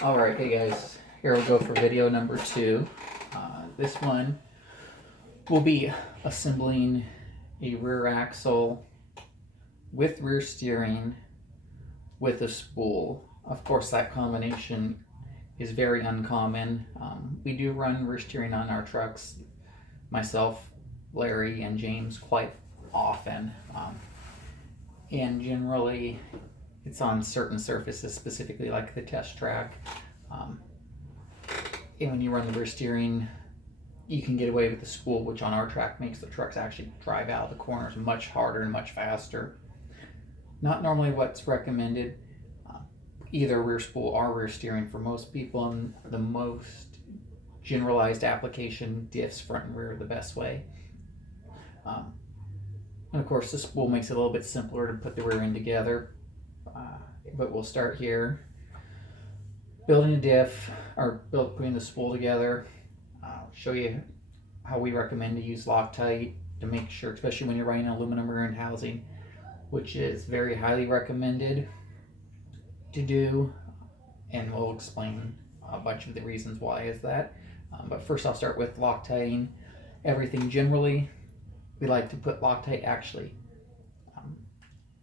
Alright, hey guys, here we'll go for video number 2. This one will be assembling a rear axle with rear steering with a spool. Of course, that combination is very uncommon. We do run rear steering on our trucks, myself, Larry, and James, quite often. And generally, it's on certain surfaces, specifically like the test track. And when you run the rear steering, you can get away with the spool, which on our track makes the trucks actually drive out of the corners much harder and much faster. Not normally what's recommended, either rear spool or rear steering for most people, and the most generalized application, diffs front and rear the best way. And of course, the spool makes it a little bit simpler to put the rear end together. But we'll start here. Building a diff, or putting the spool together. I'll show you how we recommend to use Loctite to make sure, especially when you're running aluminum rear end housing, which is very highly recommended to do, and we'll explain a bunch of the reasons why is that. But first I'll start with Loctiting everything. Generally, we like to put Loctite actually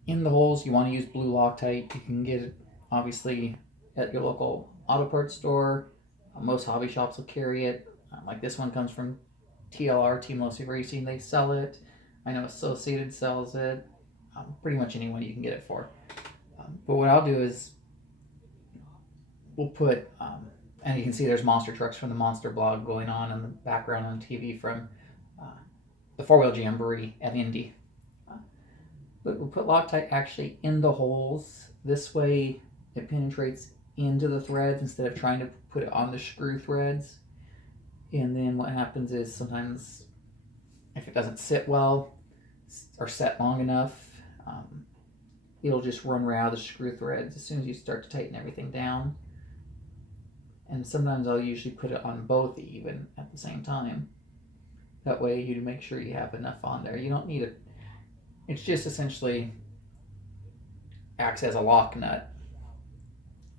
in the holes. You want to use blue Loctite. You can get it obviously at your local auto parts store. Most hobby shops will carry it. Like this one comes from TLR, Team Losi Racing. They sell it. I know Associated sells it. Pretty much anyone you can get it for. But what I'll do is we'll put, and you can see there's monster trucks from the Monster blog going on in the background on TV from the 4-wheel jamboree at Indy. But we'll put Loctite actually in the holes. This way it penetrates into the threads instead of trying to put it on the screw threads. And then what happens is sometimes if it doesn't sit well or set long enough, it'll just run right out of the screw threads as soon as you start to tighten everything down. And sometimes I'll usually put it on both even at the same time. That way you make sure you have enough on there. You don't need it. It's just essentially acts as a lock nut.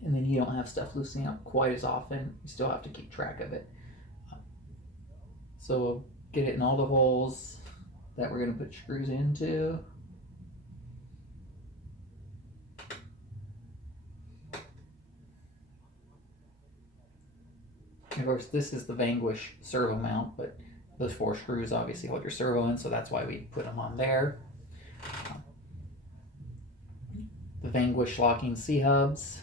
And then you don't have stuff loosening up quite as often. You still have to keep track of it. So we'll get it in all the holes that we're going to put screws into. Of course, this is the Vanquish servo mount, but those 4 screws obviously hold your servo in, so that's why we put them on there. The Vanquish locking C-hubs.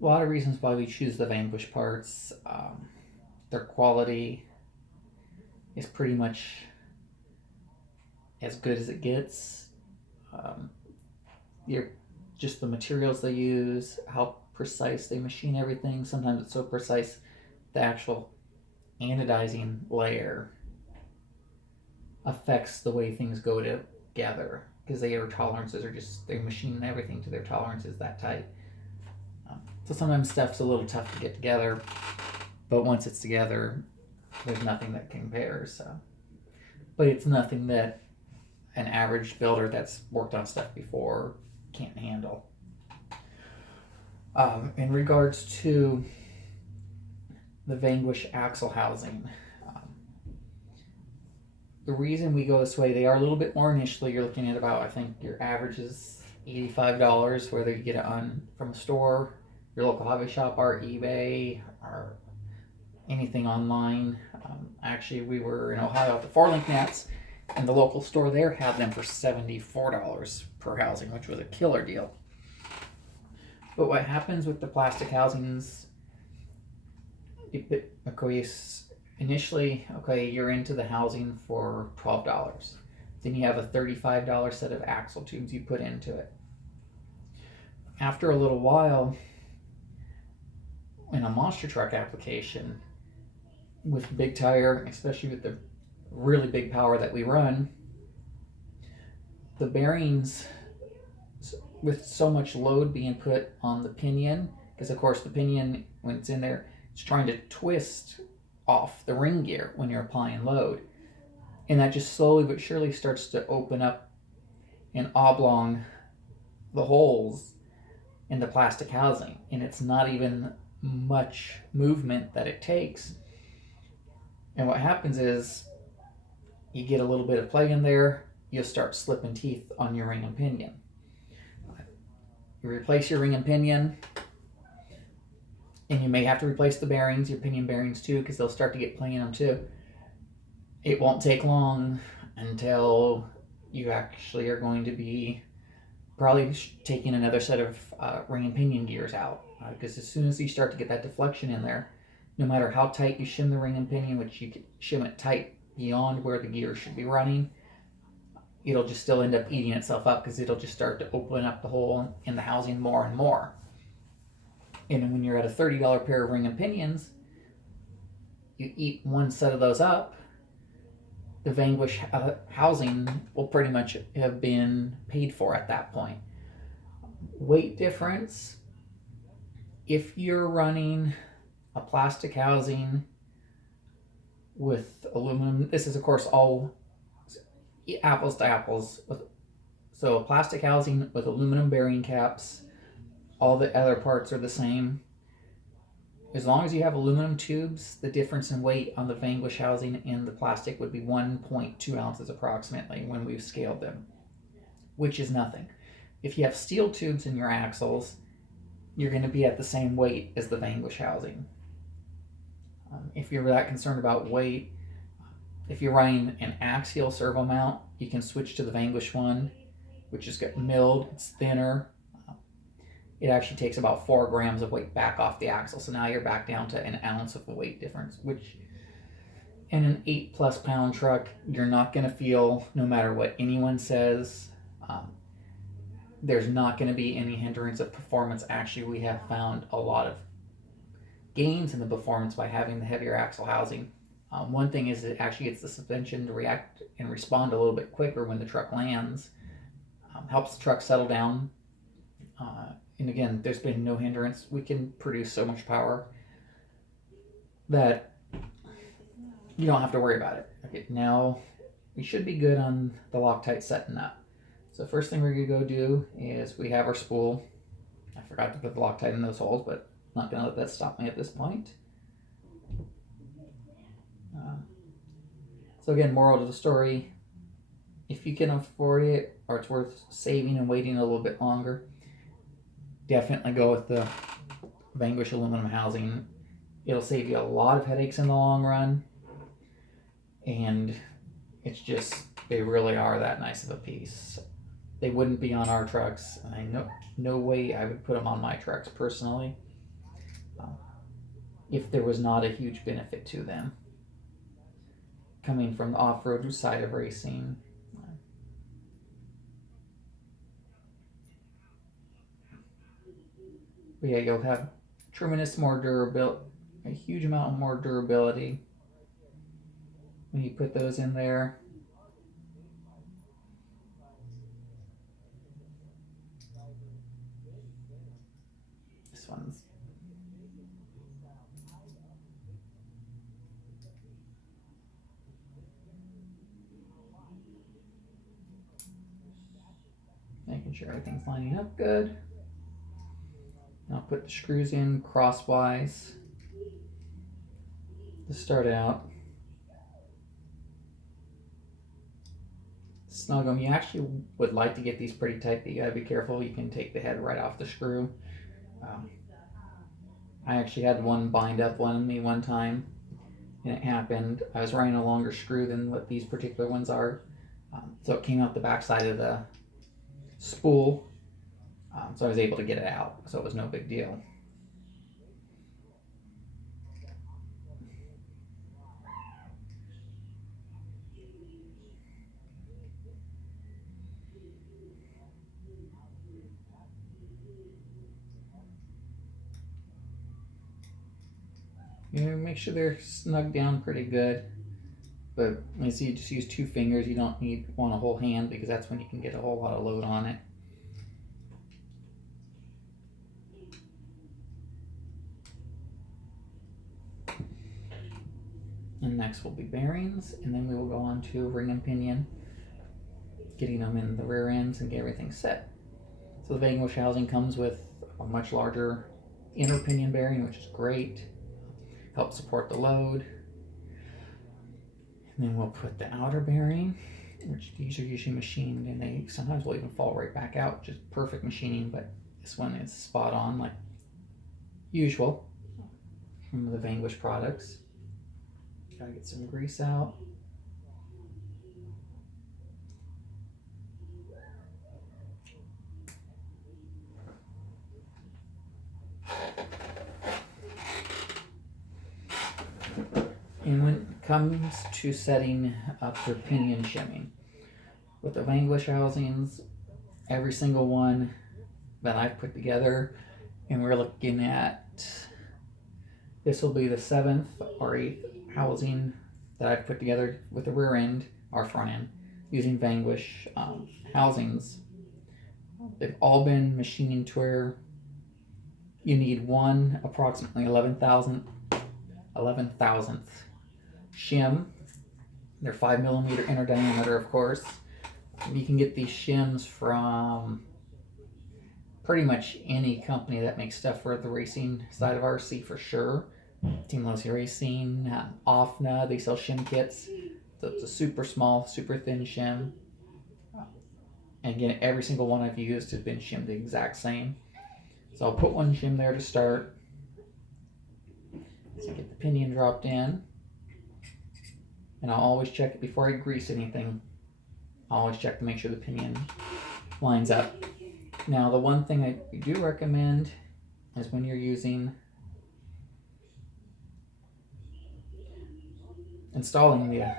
A lot of reasons why we choose the Vanquish parts. Their quality is pretty much as good as it gets. Just the materials they use, how precise they machine everything. Sometimes it's so precise the actual anodizing layer affects the way things go together, because their tolerances are just, they're machining everything to their tolerances that tight. So sometimes stuff's a little tough to get together, but once it's together, there's nothing that compares. So, but it's nothing that an average builder that's worked on stuff before can't handle. In regards to the Vanquish axle housing, the reason we go this way, they are a little bit more initially. You're looking at about, I think your average is $85, whether you get it from a store, your local hobby shop, or eBay, or anything online. Actually, we were in Ohio at the 4-link nets, and the local store there had them for $74 per housing, which was a killer deal. But what happens with the plastic housings, initially, you're into the housing for $12. Then you have a $35 set of axle tubes you put into it. After a little while, in a monster truck application with big tire, especially with the really big power that we run, the bearings, with so much load being put on the pinion, because of course the pinion, when it's in there, it's trying to twist off the ring gear when you're applying load. And that just slowly but surely starts to open up and oblong the holes in the plastic housing. And it's not even much movement that it takes. And what happens is you get a little bit of play in there, you'll start slipping teeth on your ring and pinion. You replace your ring and pinion, and you may have to replace the bearings, your pinion bearings too, because they'll start to get play in them too. It won't take long until you actually are going to be probably taking another set of ring and pinion gears out, because as soon as you start to get that deflection in there, no matter how tight you shim the ring and pinion, which you can shim it tight beyond where the gear should be running, it'll just still end up eating itself up, because it'll just start to open up the hole in the housing more and more. And when you're at a $30 pair of ring and pinions, you eat one set of those up, the Vanquish housing will pretty much have been paid for at that point. Weight difference, if you're running a plastic housing with aluminum, this is of course all apples to apples. So plastic housing with aluminum bearing caps, all the other parts are the same. As long as you have aluminum tubes, the difference in weight on the Vanquish housing and the plastic would be 1.2 ounces approximately when we've scaled them, which is nothing. If you have steel tubes in your axles, you're going to be at the same weight as the Vanquish housing. If you're that concerned about weight, if you're running an axial servo mount, you can switch to the Vanquish one, which is got milled, it's thinner. It actually takes about 4 grams of weight back off the axle. So now you're back down to an ounce of a weight difference, which in an 8+ pound truck, you're not going to feel, no matter what anyone says. There's not going to be any hindrance of performance. Actually, we have found a lot of gains in the performance by having the heavier axle housing. One thing is it actually gets the suspension to react and respond a little bit quicker when the truck lands. Helps the truck settle down. And again, there's been no hindrance. We can produce so much power that you don't have to worry about it. Okay, now we should be good on the Loctite setting up. So first thing we're going to go do is we have our spool. I forgot to put the Loctite in those holes, but I'm not going to let that stop me at this point. So again, moral to the story, if you can afford it or it's worth saving and waiting a little bit longer, definitely go with the Vanquish aluminum housing. It'll save you a lot of headaches in the long run, and it's just, they really are that nice of a piece. They wouldn't be on our trucks, and I know no way I would put them on my trucks personally if there was not a huge benefit to them. Coming from the off-road side of racing, but yeah, you'll have tremendous more durability, a huge amount more durability when you put those in there. This one's making sure everything's lining up good. I'll put the screws in crosswise to start out. Snug them. You actually would like to get these pretty tight, but you gotta be careful. You can take the head right off the screw. I actually had one bind up on me one time, and it happened. I was running a longer screw than what these particular ones are, so it came out the back side of the spool. So I was able to get it out, so it was no big deal. You know, make sure they're snug down pretty good. But you see, you just use 2 fingers. You don't want a whole hand because that's when you can get a whole lot of load on it. And next will be bearings, and then we will go on to ring and pinion, getting them in the rear ends and get everything set. So the Vanquish housing comes with a much larger inner pinion bearing, which is great. Helps support the load. And then we'll put the outer bearing, which these are usually machined, and they sometimes will even fall right back out, which is perfect machining, but this one is spot on like usual from the Vanquish products. Gotta get some grease out. And when it comes to setting up for pinion shimming, with the Vanquish housings, every single one that I've put together, and we're looking at, this will be the 7th or 8th housing that I've put together with the rear end or front end using Vanquish housings. They've all been machined to where you need one approximately 11,000th shim. They're 5mm inner diameter, of course. You can get these shims from pretty much any company that makes stuff for the racing side of RC for sure. Team Lowe's Racing, OFNA, they sell shim kits. So it's a super small, super thin shim. And again, every single one I've used has been shimmed the exact same. So I'll put one shim there to start. So get the pinion dropped in. And I'll always check it before I grease anything. I'll always check to make sure the pinion lines up. Now, the one thing I do recommend is when you're installing the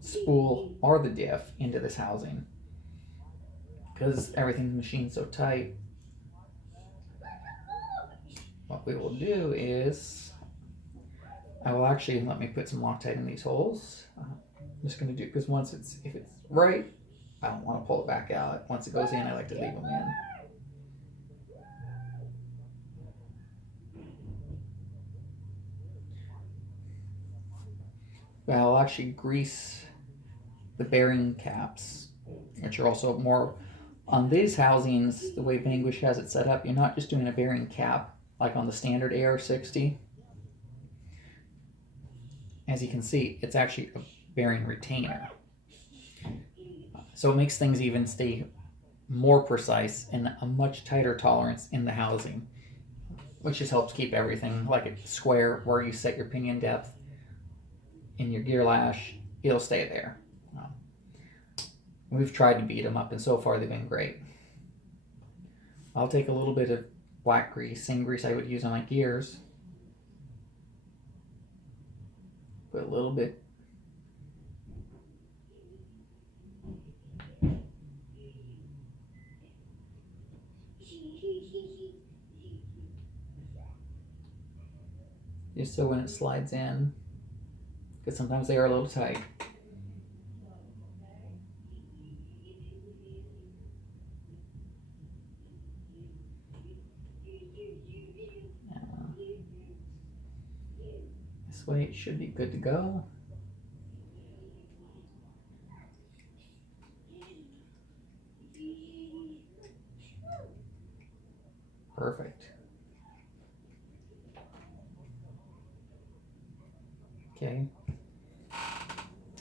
spool or the diff into this housing, because everything's machined so tight. What we will do is, I will actually let me put some Loctite in these holes. I'm just going to do, because if it's right, I don't want to pull it back out. Once it goes in, I like to leave them in. But I'll actually grease the bearing caps, which are also more on these housings. The way Vanquish has it set up, you're not just doing a bearing cap like on the standard AR60. As you can see, it's actually a bearing retainer. So it makes things even stay more precise and a much tighter tolerance in the housing, which just helps keep everything like a square where you set your pinion depth in your gear lash. It'll stay there. We've tried to beat them up, and so far they've been great. I'll take a little bit of black grease, same grease I would use on my gears. Put a little bit. Just so when it slides in, because sometimes they are a little tight. This way it should be good to go. Perfect. Okay.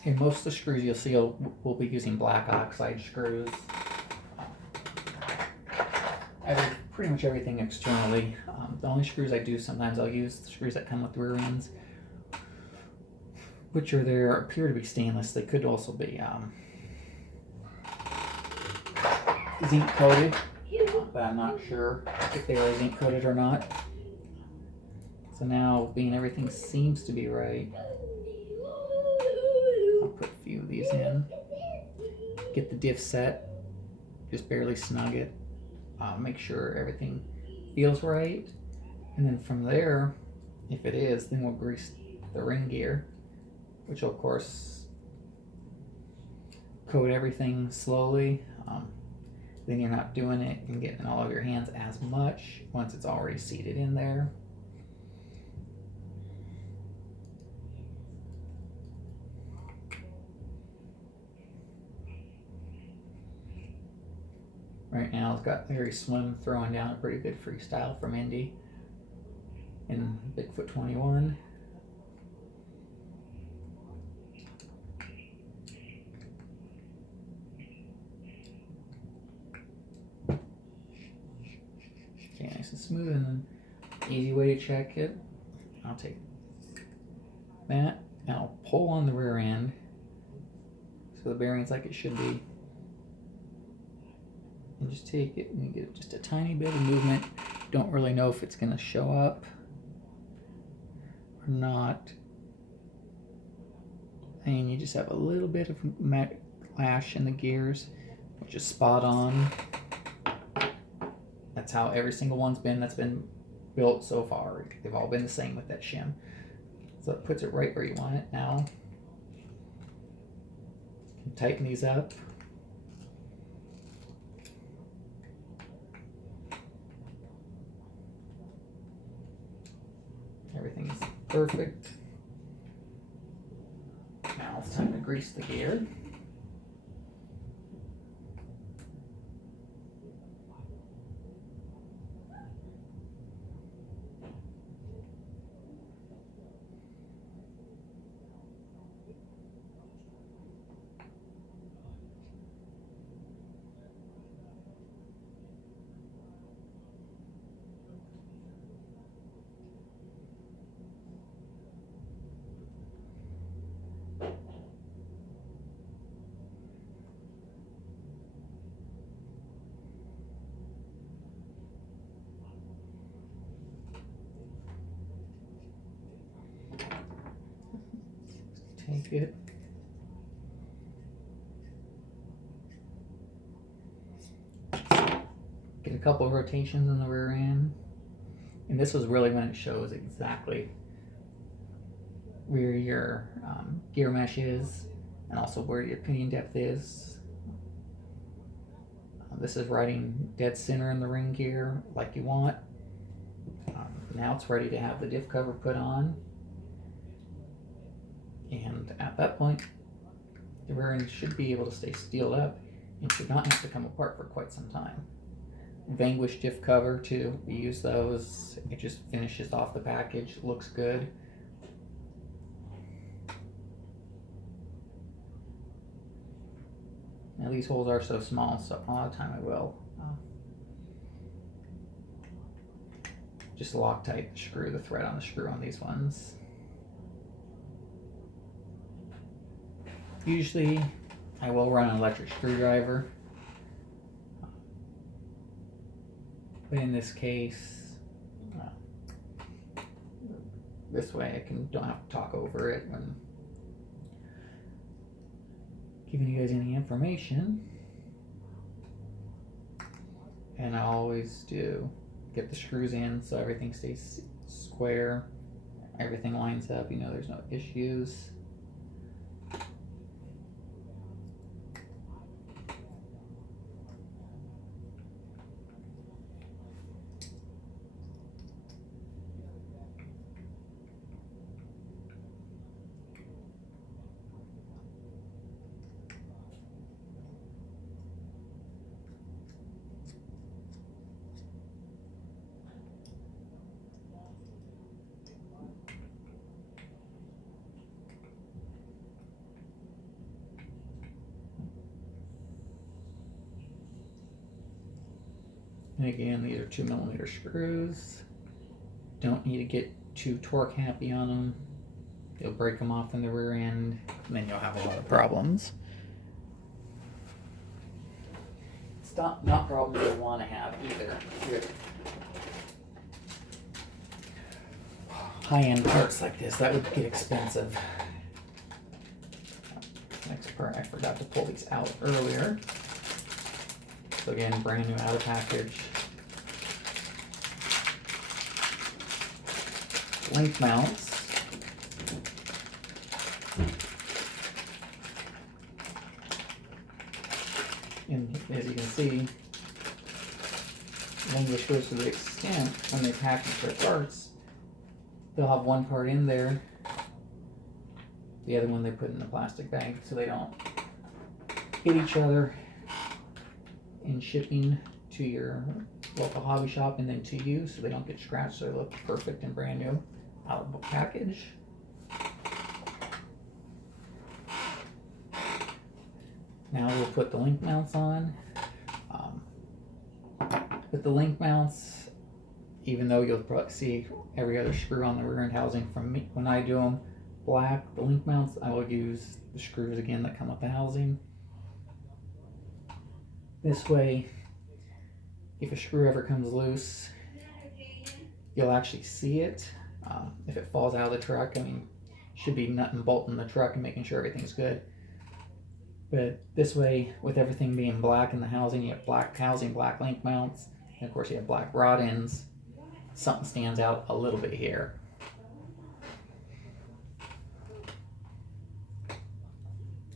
And most of the screws you'll see we'll be using black oxide screws. Pretty much everything externally. The only screws I do sometimes I'll use the screws that come with the rear ends, which are there, appear to be stainless. They could also be zinc coated, but I'm not sure if they are zinc coated or not. So now, being everything seems to be right, I'll put a few of these in. Get the diff set, just barely snug it. Make sure everything feels right, and then from there, if it is, then we'll grease the ring gear. which will of course coat everything slowly. Then you're not doing it and getting all of your hands as much once it's already seated in there. Right now it's got Larry Swim throwing down a pretty good freestyle from Indy in Bigfoot 21. Okay, nice and smooth, and then easy way to check it. I'll take that and I'll pull on the rear end so the bearing's like it should be. And just take it and get just a tiny bit of movement. Don't really know if it's going to show up or not. And you just have a little bit of lash in the gears, which is spot on. That's how every single one's been that's been built so far. They've all been the same with that shim. So it puts it right where you want it now. Tighten these up. Everything's perfect. Now it's time to grease the gear. Take it. Get a couple of rotations in the rear end. And this was really when it shows exactly where your gear mesh is and also where your pinion depth is. This is riding dead center in the ring gear like you want. Now it's ready to have the diff cover put on. And at that point, the rear end should be able to stay steeled up and should not have to come apart for quite some time. Vanquish diff cover too, we use those. It just finishes off the package, looks good. Now these holes are so small, so a lot of time I will just Loctite screw the thread on the screw on these ones. Usually I will run an electric screwdriver, but in this case, this way I don't have to talk over it when giving you guys any information. And I always do get the screws in so everything stays square, everything lines up, you know, there's no issues. And again, these are 2mm screws. Don't need to get too torque happy on them. You'll break them off in the rear end, and then you'll have a lot of problems. It's not problems you'll want to have either. High-end parts like this, that would get expensive. Next part, I forgot to pull these out earlier. So again, brand new out of package. Link mounts. And as you can see, Vanquish goes to the extent when they package their parts, they'll have one part in there, the other one they put in the plastic bag so they don't hit each other in shipping to your local hobby shop and then to you, so they don't get scratched, so they look perfect and brand new out of the package. Now we'll put the link mounts on. With the link mounts, even though you'll probably see every other screw on the rear end housing from me, when I do them black, the link mounts, I will use the screws again that come with the housing. This way, if a screw ever comes loose, you'll actually see it. If it falls out of the truck, I mean, should be nut and bolting the truck and making sure everything's good. But this way, with everything being black in the housing, you have black housing, black link mounts, and of course you have black rod ends. Something stands out a little bit here.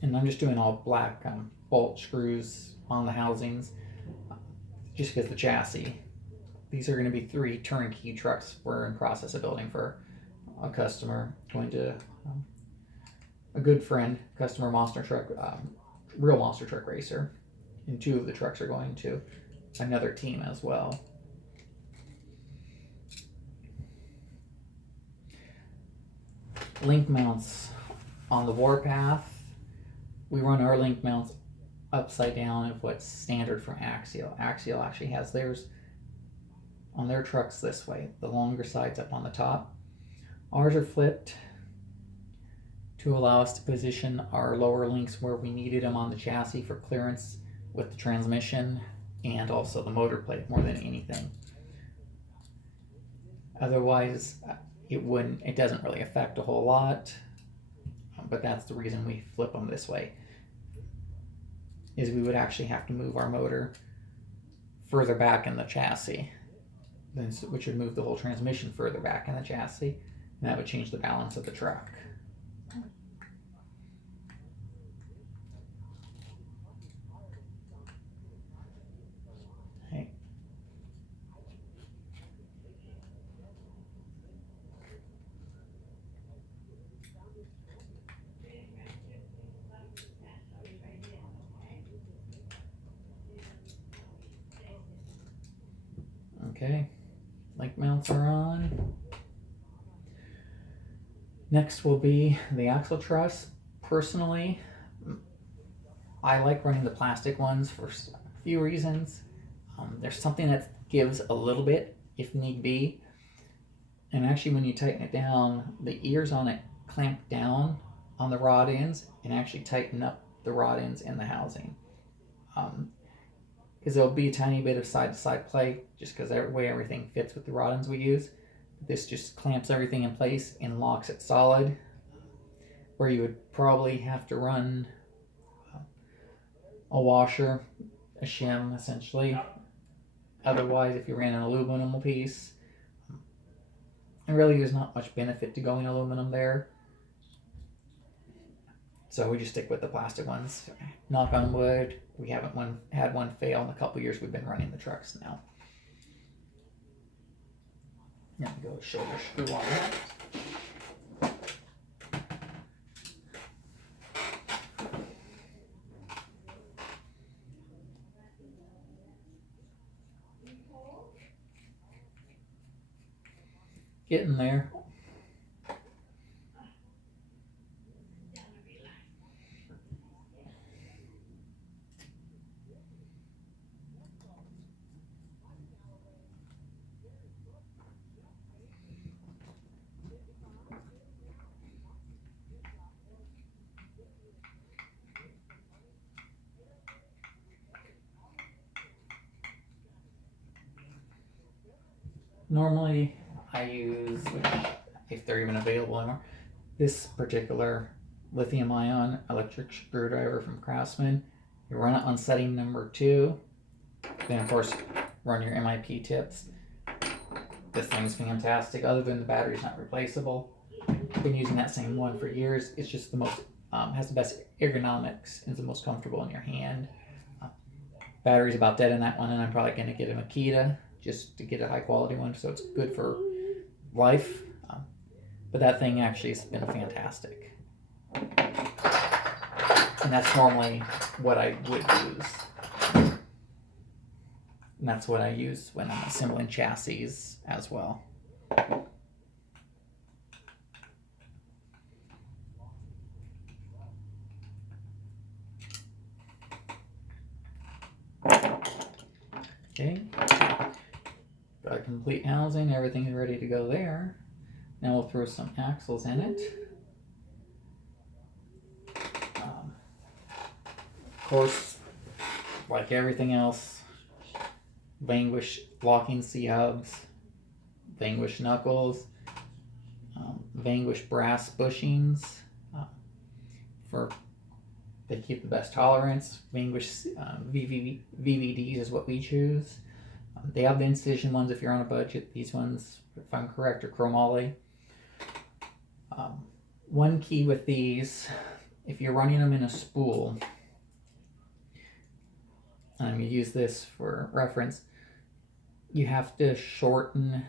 And I'm just doing all black bolt screws on the housings, just because the chassis. These are going to be 3 turnkey trucks we're in process of building for a customer, going to a good friend, customer monster truck, real monster truck racer, and 2 of the trucks are going to another team as well. Link mounts on the Warpath. We run our link mounts upside down of what's standard from Axial. Axial actually has theirs on their trucks this way, the longer sides up on the top. Ours are flipped to allow us to position our lower links where we needed them on the chassis for clearance with the transmission and also the motor plate more than anything. Otherwise, it doesn't really affect a whole lot, but that's the reason we flip them this way, is we would actually have to move our motor further back in the chassis, which would move the whole transmission further back in the chassis, and that would change the balance of the truck. Okay. Okay, link mounts are on. Next will be the axle truss. Personally, I like running the plastic ones for a few reasons. There's something that gives a little bit if need be, and actually when you tighten it down, the ears on it clamp down on the rod ends and actually tighten up the rod ends in the housing. Because there'll be a tiny bit of side-to-side play just because the way everything fits with the rod ends we use. This just clamps everything in place and locks it solid, where you would probably have to run a washer, a shim essentially. Otherwise, if you ran an aluminum piece, and really there's not much benefit to going aluminum there. So we just stick with the plastic ones. Knock on wood, we haven't had one fail in a couple years we've been running the trucks now. Now we go shoulder screw on that. Getting there. Normally I use, if they're even available anymore, this particular lithium ion electric screwdriver from Craftsman. You run it on setting number 2, then of course run your MIP tips. This thing's fantastic. Other than the battery's not replaceable, been using that same one for years. It's just the most, has the best ergonomics and is the most comfortable in your hand. Battery's about dead in that one, and I'm probably going to get a Makita just to get a high quality one, so it's good for life. But that thing actually has been fantastic. And that's normally what I would use. And that's what I use when I'm assembling chassis as well. Okay, got a complete housing, everything is ready to go there. Now we'll throw some axles in it. Of course, like everything else, Vanquish locking C-hubs, Vanquish knuckles, Vanquish brass bushings they keep the best tolerance. Vanquish VVDs is what we choose. They have the incision ones if you're on a budget. These ones, if I'm correct, are chromoly. One key with these, if you're running them in a spool, and I'm going to use this for reference, you have to shorten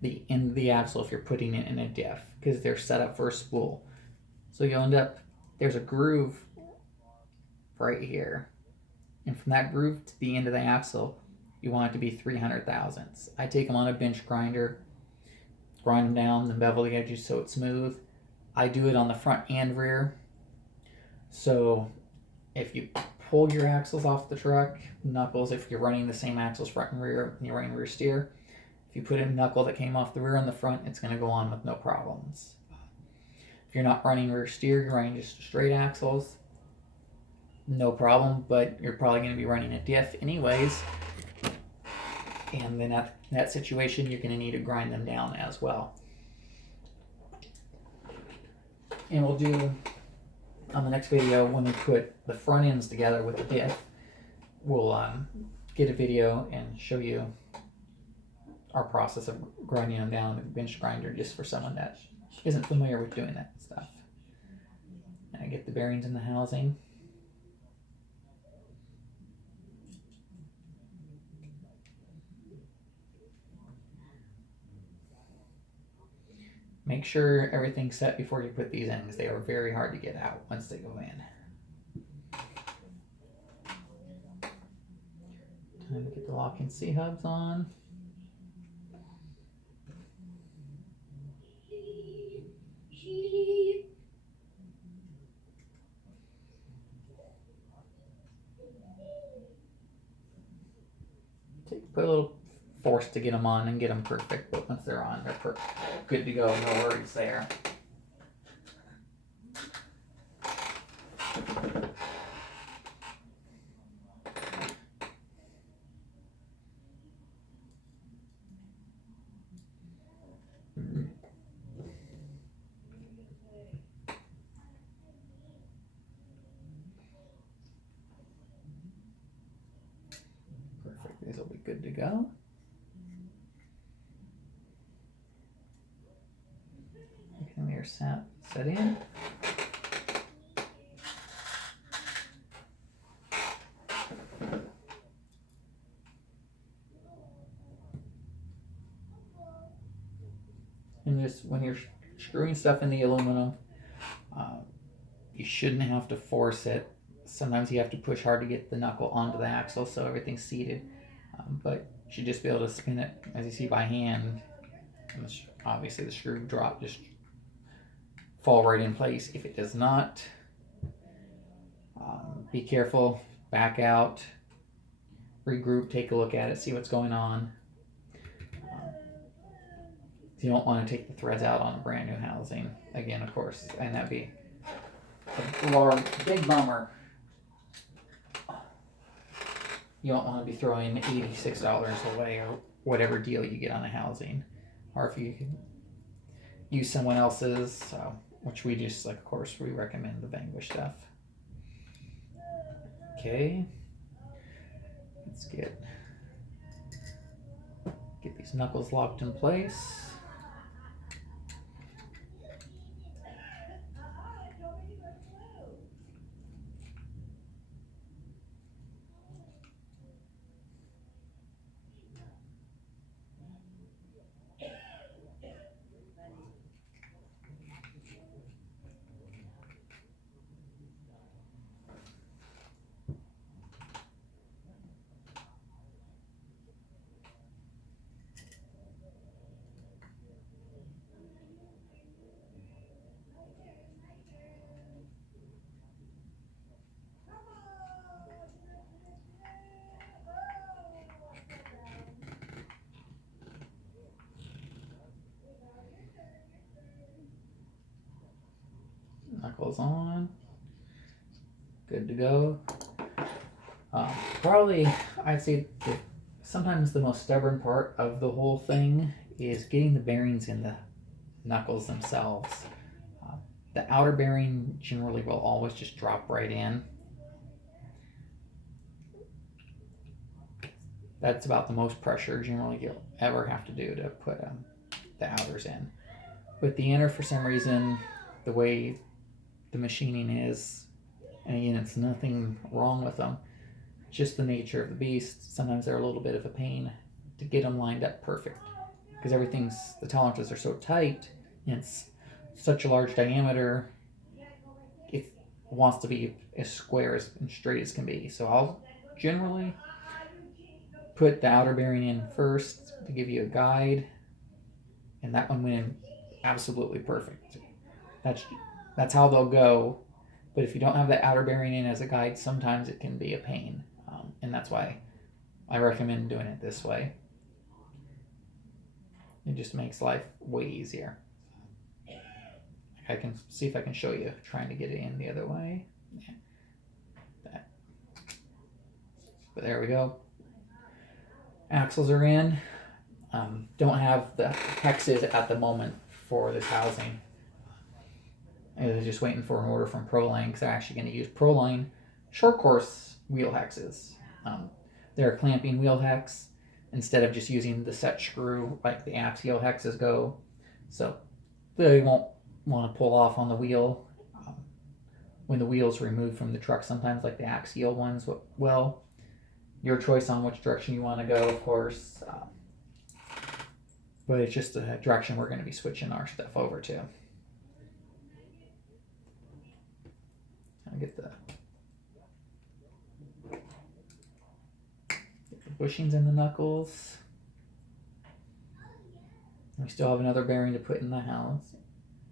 the end of the axle if you're putting it in a diff, because they're set up for a spool. So you'll end up, there's a groove right here, and from that groove to the end of the axle, you want it to be 300 thousandths. I take them on a bench grinder, grind them down, then bevel the edges so it's smooth. I do it on the front and rear. So if you pull your axles off the truck, knuckles, if you're running the same axles front and rear, and you're running rear steer, if you put a knuckle that came off the rear on the front, it's going to go on with no problems. If you're not running rear steer, you're running just straight axles, no problem, but you're probably going to be running a diff anyways. And then at that situation, you're going to need to grind them down as well. And we'll do, on the next video, when we put the front ends together with the diff, we'll get a video and show you our process of grinding them down with a bench grinder, just for someone that isn't familiar with doing that stuff. And I get the bearings in the housing. Make sure everything's set before you put these in, because they are very hard to get out once they go in. Time to get the locking C-hubs on. Put a little force to get them on and get them perfect, but once they're on, they're good to go, no worries there. Perfect, these will be good to go. And they're set in. And just when you're screwing stuff in the aluminum, you shouldn't have to force it. Sometimes you have to push hard to get the knuckle onto the axle so everything's seated, but you should just be able to spin it, as you see, by hand. And obviously the screw drop just fall right in place. If it does not, be careful, back out, regroup, take a look at it, see what's going on. You don't want to take the threads out on a brand new housing again, of course, and that'd be a big bummer. You don't want to be throwing $86 away or whatever deal you get on a housing, or if you can use someone else's, which we just, like, of course, we recommend the Vanquish stuff. Okay, let's get these knuckles locked in place. Knuckles on. Good to go. Probably, I'd say sometimes the most stubborn part of the whole thing is getting the bearings in the knuckles themselves. The outer bearing generally will always just drop right in. That's about the most pressure generally you'll ever have to do to put the outers in. With the inner, for some reason, the way the machining is, and again, it's nothing wrong with them, just the nature of the beast. Sometimes they're a little bit of a pain to get them lined up perfect because the tolerances are so tight and it's such a large diameter. It wants to be as square and straight as can be. So I'll generally put the outer bearing in first to give you a guide, and that one went in absolutely perfect. That's how they'll go. But if you don't have the outer bearing in as a guide, sometimes it can be a pain, and that's why I recommend doing it this way. It just makes life way easier. I can see if I can show you trying to get it in the other way. Yeah. That. But there we go. Axles are in. Don't have the hexes at the moment for this housing. I was just waiting for an order from Proline because they're actually going to use Proline short course wheel hexes. They're a clamping wheel hex instead of just using the set screw like the axial hexes go. So they won't want to pull off on the wheel when the wheel's removed from the truck. Sometimes like the axial ones will. Your choice on which direction you want to go, of course. But it's just the direction we're going to be switching our stuff over to. I'll get the bushings in the knuckles. We still have another bearing to put in the house.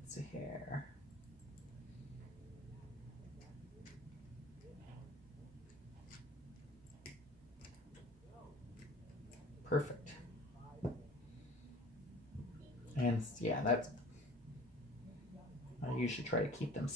Let's see here. Perfect. And yeah, I usually try to keep them